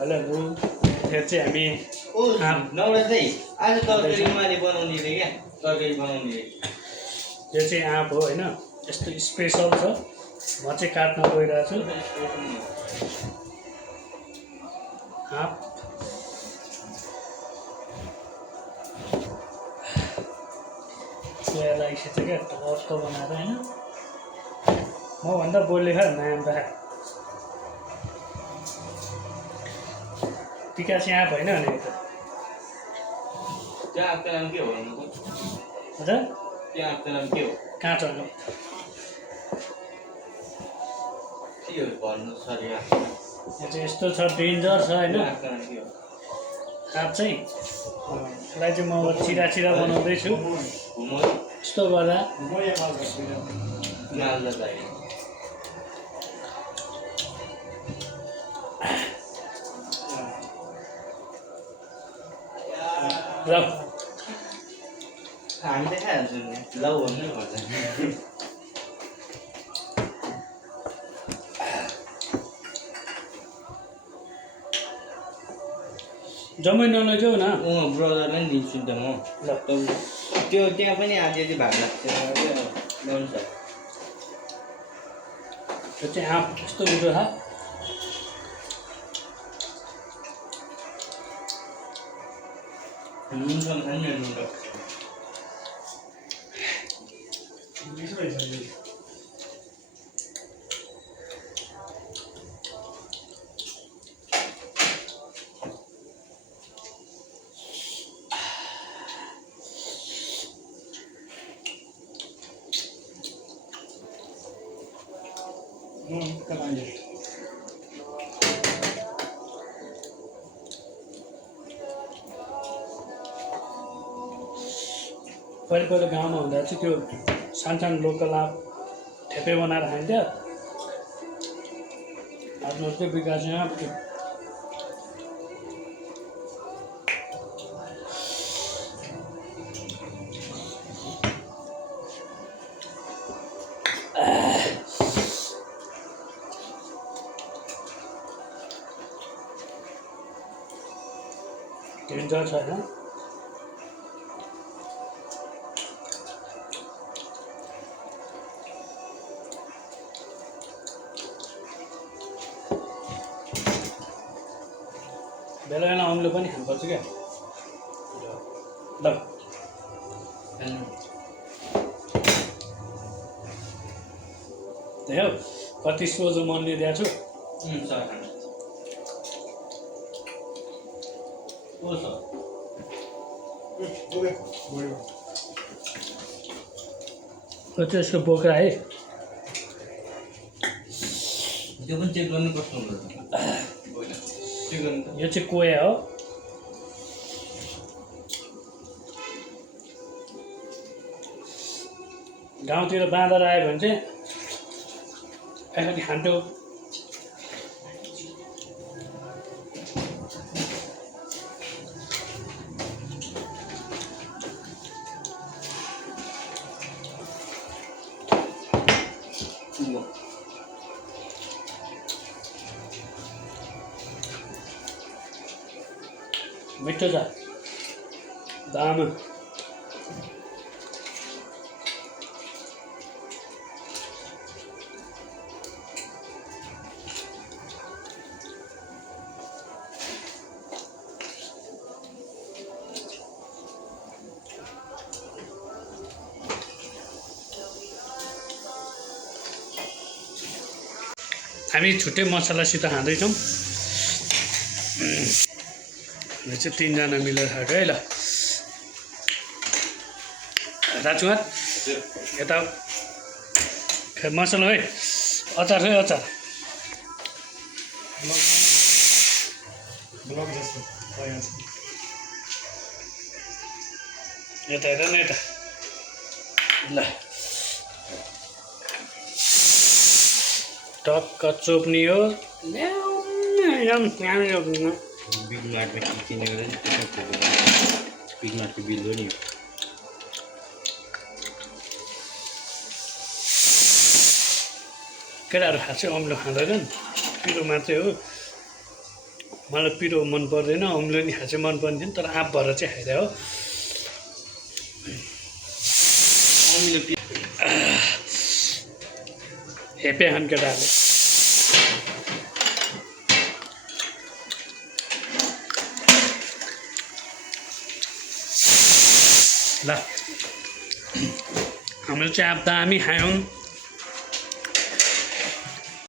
hello यहाँ चाहिँ हामी नौरा चाहिँ आज तरकारी उहाँले बनाउने रे क्या तरकारी बनाउने रे यो चाहिँ आँप हो होइन यस्तो स्पेसल छ म चाहिँ काट्न गइरहेको छु आँप त्यसलाई छ क्या टक्क बनाएर होइन मभन्दा बोल्ने खा नाम त पिकासी आँप होइन भने त त्यो आँपको नाम के हो भन्नु हजुर त्यो आँपको नाम के हो काँचो के हो भन्नु सरी यो चाहिँ यस्तो छ डेन्जर छ होइन आँपको नाम के हो आँप चाहिँ यसलाई चाहिँ म चिरा चिरा बनाउँदैछु घुमो यस्तो गर्दा मालदा दाइ र हामी त खाइहाल्छौँ नि लौ भन्नै पर्छ जम्मै नलैजाऊ न ब्रदरलाई नि दिन्छु नि त म ल त्यो त्यहाँ पनि आधी भाग लाग्छ ल्याउनु छ यो चाहिँ आँप यस्तो मिठो छ नुन छ भने नि नुन पहिले पहिला गाउँमा हुँदा चाहिँ त्यो सानो लोकल आँप ठेपे बनाएर खाइन्थ्यो आफ्नो चाहिँ विकास आँप त्यो डेन्जर छ होइन बेला बेला अम्लो पनि खानुपर्छ क्या ल त्यही हो कति सोझो मनले दिएको छु कति यसको बोक्रा है त्यो पनि चेक गर्नु कस्तो हुन्छ चेक गर्नु यो चाहिँ कोया हो गाउँतिर बाँदर आयो भने चाहिँ यसरी खान्थ्यो मिठो छ दाम हामी छुट्टै मसलासित खाँदैछौँ यो चाहिँ तीनजना मिलेर खाएको है ल राजकुमार यता मसला है अचार है अचार यता हेर न यता ल टक्क चोप्ने हो बिग मार्टमा किनेको बिग मार्टको बिल हो नि केटाहरू खास चाहिँ अम्लो खाँदैनन् पिरो मात्रै हो मलाई पिरो मन पर्दैन उम्लिने खाए चाहिँ मन पर्दैन तर आँप भएर चाहिँ खाइदिए हो अमिलो हेपे खान केटाहरूले ल हामीले चाहिँ आँप दामी खायौँ